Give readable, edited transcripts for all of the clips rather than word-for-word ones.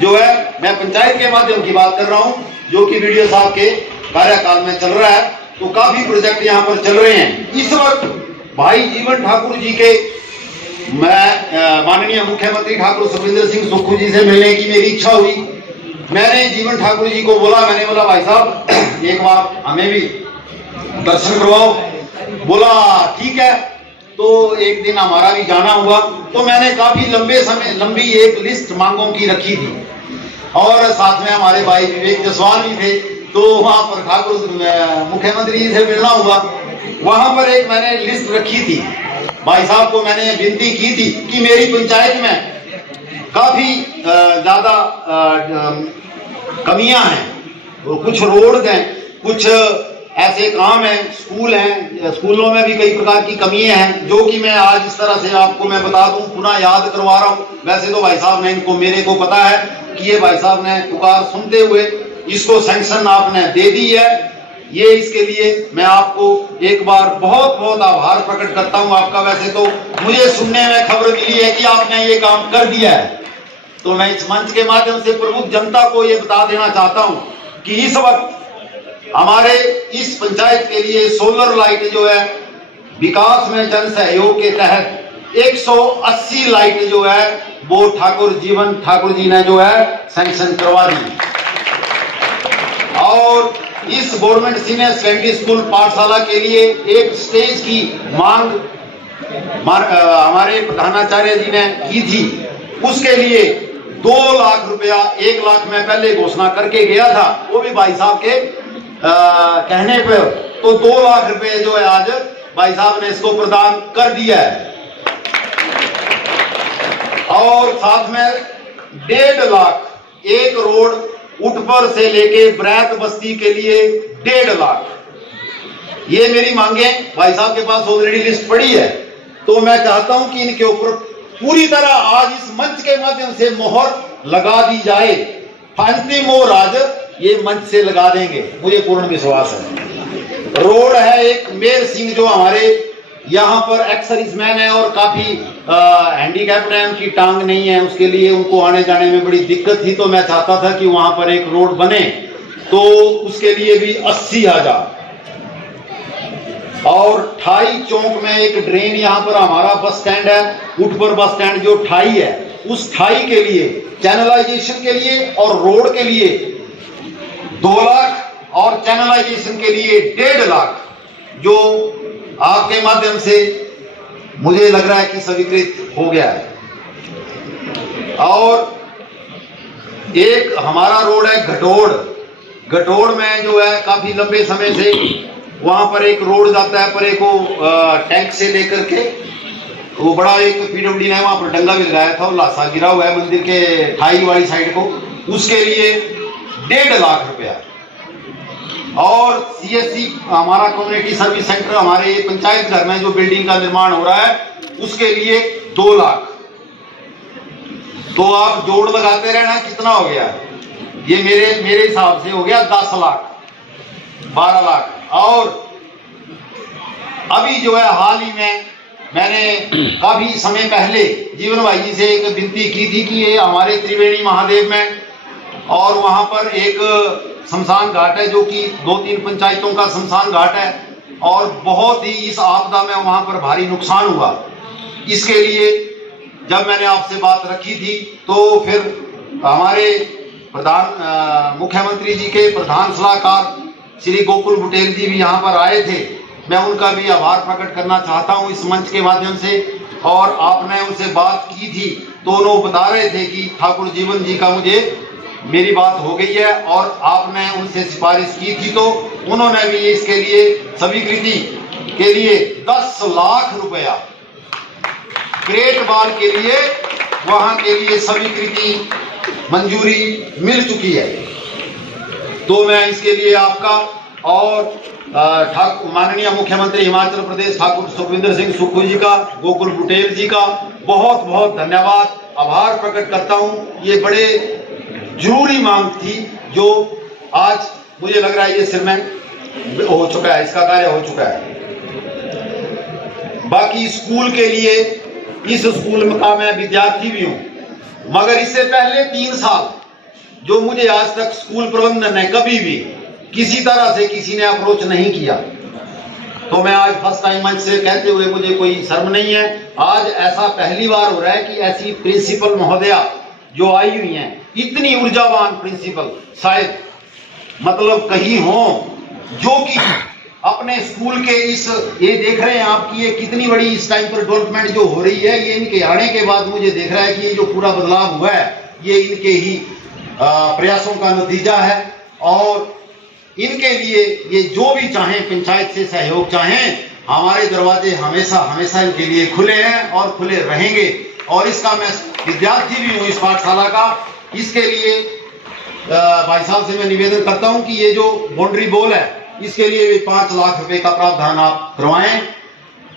जो है मैं पंचायत के माध्यम की बात कर रहा हूं, जो कि वीडियो साहब के कार्यकाल में चल रहा है। तो काफी प्रोजेक्ट यहां पर चल रहे हैं। इस वक्त भाई जीवन ठाकुर जी के मैं माननीय मुख्यमंत्री ठाकुर सुखविंदर सिंह सुक्खू जी से मिलने की मेरी इच्छा हुई। मैंने जीवन ठाकुर जी को बोला, मैंने बोला भाई साहब एक बार हमें भी दर्शन करवाओ। बोला ठीक है। तो एक दिन हमारा भी जाना हुआ। तो मैंने काफी लंबी एक लिस्ट मांगों की रखी थी और साथ में हमारे भाई विवेक जसवाल भी थे। तो वहां पर ठाकुर मुख्यमंत्री जी से मिलना हुआ। वहां पर एक मैंने लिस्ट रखी थी। भाई साहब को मैंने विनती की थी कि मेरी पंचायत में काफी ज्यादा कमियां हैं, कुछ रोड हैं, कुछ ऐसे काम हैं, स्कूल हैं, स्कूलों में भी कई प्रकार की कमियां हैं, जो कि मैं आज इस तरह से आपको मैं बता दूं, पुनः याद करवा रहा हूं। वैसे तो भाई साहब ने इनको मेरे को पता है कि ये भाई साहब ने पुकार सुनते हुए इसको सैंक्शन आपने दे दी है। ये इसके लिए मैं आपको एक बार बहुत बहुत आभार प्रकट करता हूं आपका। वैसे तो मुझे सुनने में खबर मिली है कि आपने ये काम कर दिया है। तो मैं इस मंच के माध्यम से प्रमुख जनता को ये बता देना चाहता हूं कि इस वक्त हमारे इस पंचायत के लिए सोलर लाइट जो है विकास में जन सहयोग के तहत 180 लाइट जो है वो ठाकुर जीवन ठाकुर जी ने जो है सैंक्शन करवा दी। और इस गवर्नमेंट सीनियर सेकेंडरी स्कूल पाठशाला के लिए एक स्टेज की मांग हमारे प्रधानाचार्य जी ने की थी। उसके लिए 2 लाख रुपया 1 लाख में पहले घोषणा करके गया था, वो भी भाई साहब के कहने पे। तो 2 लाख रुपए जो है आज भाई साहब ने इसको प्रदान कर दिया है। और साथ में 1.5 लाख एक रोड उठपर से लेके ब्रैक बस्ती के लिए 1.5 लाख। ये मेरी मांगे भाई साहब के पास ऑलरेडी लिस्ट पड़ी है। तो मैं चाहता हूं कि इनके ऊपर पूरी तरह आज इस मंच के माध्यम से मोहर लगा दी जाए। अंतिम मोहर आज ये मंच से लगा देंगे, मुझे पूर्ण विश्वास है। रोड है एक मेर सिंह जो हमारे यहाँ पर एक्स सर्विसमैन है और काफी हैंडीकैप्ड है, उनकी टांग नहीं है, उसके लिए उनको आने जाने में बड़ी दिक्कत थी। तो मैं चाहता था कि वहां पर एक रोड बने, तो उसके लिए भी 80,000। और ठाई चौक में एक ड्रेन, यहाँ पर हमारा बस स्टैंड है, उठपर बस स्टैंड जो ठाई है, उस ठाई के लिए चैनलाइजेशन के लिए और रोड के लिए 2 लाख और चैनलाइजेशन के लिए 1.5 लाख, जो आपके माध्यम से मुझे लग रहा है कि स्वीकृत हो गया है। और एक हमारा रोड है घटोड़ में जो है काफी लंबे समय से वहां पर एक रोड जाता है, पर एक वो टैंक से लेकर के वो बड़ा एक पीडब्ल्यूडी ने वहां पर डंगा भी लगाया था, वो लाशा गिरा हुआ है मंदिर के ठाई वाली साइड को, उसके लिए 1.5 लाख रुपया। और सीएससी हमारा कम्युनिटी सर्विस सेंटर हमारे पंचायत घर में जो बिल्डिंग का निर्माण हो रहा है, उसके लिए 2 लाख। तो आप जोड़ लगाते रहना, कितना हो गया ये? मेरे हिसाब से हो गया 10 लाख 12 लाख। और अभी जो है हाल ही में मैंने काफी समय पहले जीवन भाई जी से एक विनती की थी कि ये हमारे त्रिवेणी महादेव में और वहां पर एक शमशान घाट है, जो कि 2-3 पंचायतों का शमशान घाट है, और बहुत ही इस आपदा में वहां पर भारी नुकसान हुआ। इसके लिए जब मैंने आपसे बात रखी थी तो फिर हमारे मुख्यमंत्री जी के प्रधान सलाहकार श्री गोकुल बुटेल जी भी यहाँ पर आए थे। मैं उनका भी आभार प्रकट करना चाहता हूँ इस मंच के माध्यम से। और आपने उनसे बात की थी तो उन्होंने बता रहे थे कि ठाकुर जीवन जी का मेरी बात हो गई है, और आपने उनसे सिफारिश की थी तो उन्होंने भी इसके लिए स्वीकृति के लिए 10 लाख रुपया ग्रेट बाल के लिए वहां के लिए स्वीकृति मंजूरी मिल चुकी है। तो मैं इसके लिए आपका और माननीय मुख्यमंत्री हिमाचल प्रदेश ठाकुर सुखविंदर सिंह सुक्खू जी का, गोकुल बुटेल जी का बहुत बहुत धन्यवाद आभार प्रकट करता हूं। ये बड़े जरूरी मांग थी जो आज मुझे लग रहा है ये सिर में हो चुका है, इसका कार्य हो चुका है। बाकी स्कूल के लिए, इस स्कूल का मैं विद्यार्थी भी हूं, मगर इससे पहले 3 साल जो मुझे आज तक स्कूल प्रबंधन ने कभी भी किसी तरह से किसी ने अप्रोच नहीं किया। तो मैं आज फर्स्ट टाइम मंच से कहते हुए मुझे कोई शर्म नहीं है। आज ऐसा पहली बार हो रहा है कि ऐसी प्रिंसिपल महोदया जो आई हुई हैं, इतनी ऊर्जावान प्रिंसिपल शायद मतलब कहीं हो, जो कि अपने स्कूल के इस ये देख रहे हैं आपकी ये कितनी बड़ी इस टाइम पर डेवलपमेंट जो हो रही है, ये इनके आने के बाद मुझे देख रहा है कि ये जो पूरा बदलाव हुआ है ये इनके ही प्रयासों का नतीजा है। और इनके लिए ये जो भी चाहें, पंचायत से सहयोग चाहें, हमारे दरवाजे हमेशा हमेशा इनके लिए खुले हैं और खुले रहेंगे। और इसका मैं विद्यार्थी भी हूँ इस पाठशाला का। इसके लिए भाई साहब से मैं निवेदन करता हूँ कि ये जो बाउंड्री बॉल है इसके लिए भी 5 लाख रुपए का प्रावधान आप करवाएं।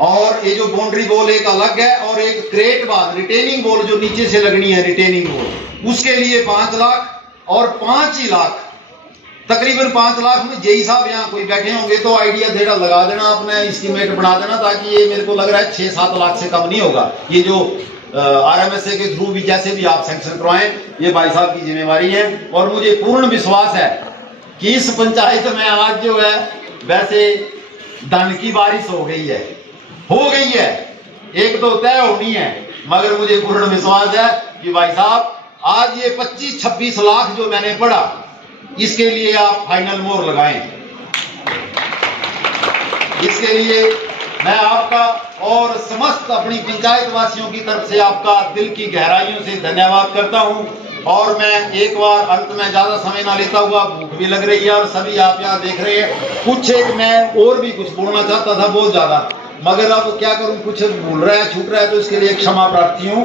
और ये जो बाउंड्री बॉल एक अलग है और एक क्रेट बाद रिटेनिंग बॉल जो नीचे से लगनी है, रिटेनिंग बॉल, उसके लिए 5 लाख और 5 ही लाख, तकरीबन 5 लाख में जेई साहब यहाँ कोई बैठे होंगे तो आइडिया देना लगा देना, अपना एस्टीमेट बना देना, ताकि ये मेरे को लग रहा है 6-7 लाख से कम नहीं होगा। ये जो RMSA के थ्रू भी जैसे भी आप सैंक्शन करवाएं, ये भाई साहब की जिम्मेवारी है। और मुझे पूर्ण विश्वास है कि इस पंचायत में आज जो है वैसे धन की बारिश हो गई है, एक तो तय होनी है, मगर मुझे पूर्ण विश्वास है कि भाई साहब आज ये 25-26 लाख जो मैंने पढ़ा इसके लिए आप फाइनल मोहर लगाएं। इसके लिए मैं आपका और समस्त अपनी पंचायत वासियों की तरफ से आपका दिल की गहराइयों से धन्यवाद करता हूं। और मैं एक बार अंत में ज्यादा समय ना लेता हुआ, भूख भी लग रही है और सभी आप यहाँ देख रहे हैं, कुछ एक मैं और भी कुछ बोलना चाहता था बहुत ज्यादा, मगर अब क्या करूं, कुछ भूल रहा है, छूट रहा है, तो इसके लिए क्षमा प्रार्थी हूं।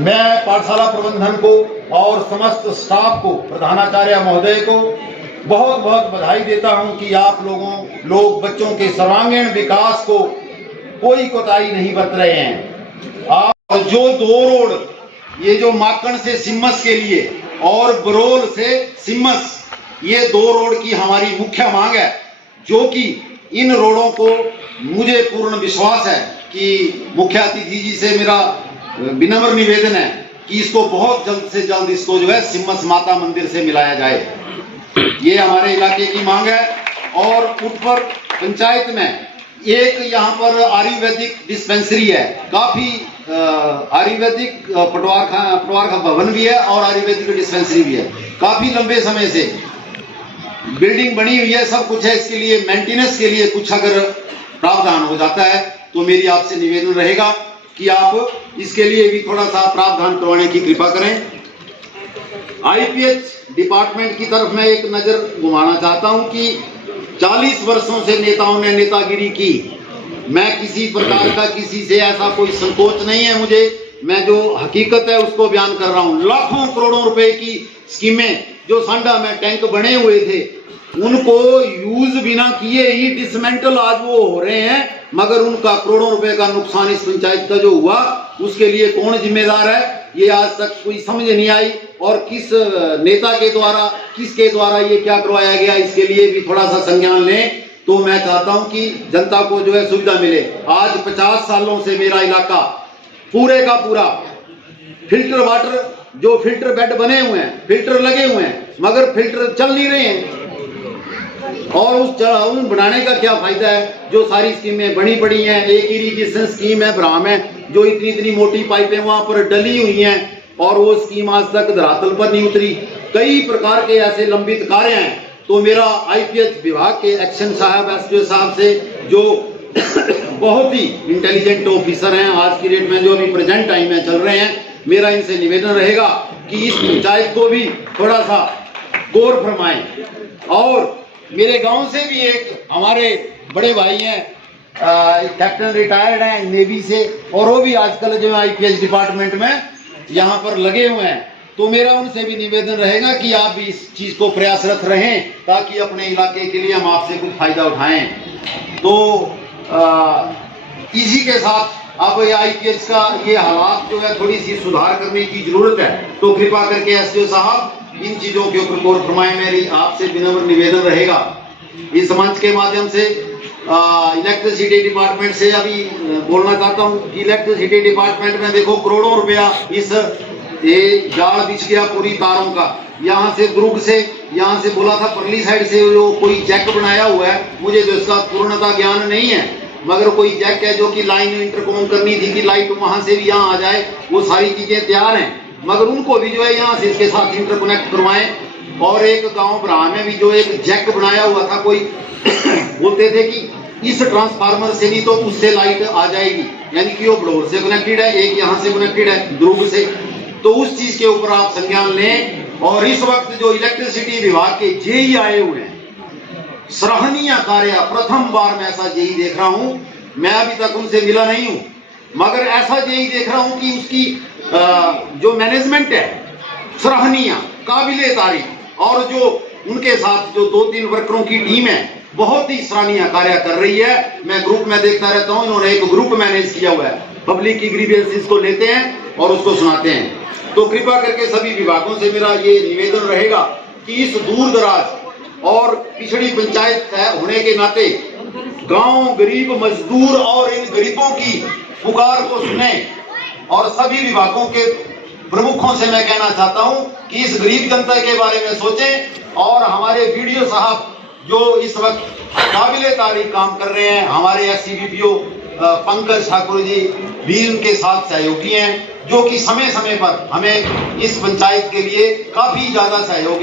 मैं पाठशाला प्रबंधन को और समस्त स्टाफ को, प्रधानाचार्य महोदय को बहुत बहुत बधाई देता हूं कि आप लोग बच्चों के सर्वांगीण विकास को कोई कोताही नहीं बरत रहे हैं। आप जो 2 रोड, ये जो माकन से सिम्मस के लिए और बरोल से सिम्मस, ये 2 रोड की हमारी मुख्य मांग है, जो कि इन रोडों को मुझे पूर्ण विश्वास है कि मुख्य अतिथि जी से मेरा विनम्र निवेदन है कि इसको बहुत जल्द से जल्द इसको जो है सिम्मस माता मंदिर से मिलाया जाए। ये हमारे इलाके की मांग है। और ऊपर पंचायत में एक यहाँ पर आयुर्वेदिक डिस्पेंसरी है, काफी आयुर्वेदिक पटवार का भवन भी है और आयुर्वेदिक डिस्पेंसरी भी है, काफी लंबे समय से बिल्डिंग बनी हुई है, सब कुछ है। इसके लिए मेंटेनेंस के लिए कुछ अगर प्रावधान हो जाता है तो मेरी आपसे निवेदन रहेगा कि आप इसके लिए भी थोड़ा सा प्रावधान करवाने की कृपा करें। IPH डिपार्टमेंट की तरफ मैं एक नजर घुमाना चाहता हूं कि 40 वर्षों से नेताओं ने नेतागिरी की। मैं किसी प्रकार का किसी से ऐसा कोई संकोच नहीं है मुझे, मैं जो हकीकत है उसको बयान कर रहा हूं। लाखों करोड़ों रुपए की स्कीमें जो सांडा में टैंक बने हुए थे, उनको यूज बिना किए ही डिसमेंटल आज वो हो रहे हैं, मगर उनका करोड़ों रुपए का नुकसान इस पंचायत का जो हुआ उसके लिए कौन जिम्मेदार है, ये आज तक कोई समझ नहीं आई। और किस नेता के द्वारा, किसके द्वारा ये क्या करवाया गया, इसके लिए भी थोड़ा सा संज्ञान लें। तो मैं चाहता हूं कि जनता को जो है सुविधा मिले। आज 50 सालों से मेरा इलाका पूरे का पूरा फिल्टर वाटर, जो फिल्टर बेड बने हुए हैं, फिल्टर लगे हुए हैं, मगर फिल्टर चल नहीं रहे हैं। और उन बनाने का क्या फायदा है, जो सारी स्कीमें बनी पड़ी हैं। एक इरिगेशन स्कीम है ब्राह्म है, जो इतनी मोटी पाइपें वहां पर डली हुई हैं और वो स्कीम आज तक धरातल पर नहीं उतरी। कई प्रकार के ऐसे लंबित कार्य हैं। तो मेरा IPH विभाग के एक्शन साहब, SDO साहब से, जो बहुत ही इंटेलिजेंट ऑफिसर हैं आज की डेट में, जो अभी प्रेजेंट टाइम में चल रहे हैं, मेरा इनसे निवेदन रहेगा कि इस पंचायत को भी थोड़ा सा गौर फरमाएं। और मेरे गांव से भी एक हमारे बड़े भाई हैं, कैप्टन रिटायर्ड हैं नेवी से, और वो भी आजकल जो IPH डिपार्टमेंट में यहाँ पर लगे हुए हैं। तो मेरा उनसे भी निवेदन रहेगा कि आप भी इस चीज को प्रयासरत रहें, ताकि अपने इलाके के लिए हम आपसे कुछ फायदा उठाएं। तो इसी के साथ अब IPH का ये हालात जो है थोड़ी सी सुधार करने की जरूरत है। तो कृपा करके SDO साहब इन चीजों के ऊपर गौर फरमाएं, मेरी आपसे विनम्र निवेदन रहेगा। इस मंच के माध्यम से इलेक्ट्रिसिटी डिपार्टमेंट से अभी बोलना चाहता हूं कि इलेक्ट्रिसिटी डिपार्टमेंट में देखो करोड़ों रुपया इस ये जाल बिछ गया पूरी तारों का, यहाँ से दुर्ग से, यहाँ से बोला था परली साइड से जो कोई जैक बनाया हुआ है, मुझे तो इसका पूर्णता ज्ञान नहीं है, मगर कोई जैक है जो कि लाइन इंटरकॉम करनी थी कि लाइट वहां से भी यहाँ आ जाए, वो सारी चीजें तैयार हैं, मगर उनको भी जो है यहाँ से इसके साथ इंटरकनेक्ट करवाएं। और एक गांव ब्राह में भी जो एक जैक बनाया हुआ था, कोई बोलते थे कि इस ट्रांसफार्मर से नहीं तो उससे लाइट आ जाएगी, यानी कि वो बड़ौर से कनेक्टेड है, एक यहाँ से कनेक्टेड है दुर्ग से, तो उस चीज के ऊपर आप संज्ञान लें। और इस वक्त जो इलेक्ट्रिसिटी विभाग के जेई आए हुए हैं, सराहनीय कार्य, प्रथम बार मैं ऐसा जेई देख रहा हूं, मैं अभी तक उनसे मिला नहीं हूं, मगर ऐसा जेई देख रहा हूं कि उसकी जो मैनेजमेंट है सराहनीय, काबिले तारीफ, और जो उनके साथ जो 2-3 वर्करों की टीम है बहुत ही सराहनीय कार्य कर रही है। मैं ग्रुप में देखता रहता हूं, इन्होंने एक ग्रुप मैनेज किया हुआ है, पब्लिक की ग्रीवेंसेस को लेते हैं और उसको सुनाते हैं। तो कृपा करके सभी विभागों से मेरा ये निवेदन रहेगा कि इस दूर दराज और पिछड़ी पंचायत होने के नाते गांव, गरीब, मजदूर और इन गरीबों की पुकार को सुने, और सभी विभागों के प्रमुखों से मैं कहना चाहता हूं कि इस गरीब जनता के बारे में सोचें। और हमारे वीडियो साहब जो इस वक्त काबिले तारीफ काम कर रहे हैं, हमारे SCBPO पंकज ठाकुर जी भी उनके साथ सहयोगी हैं, जो कि समय समय पर हमें इस पंचायत के लिए काफी ज्यादा सहयोग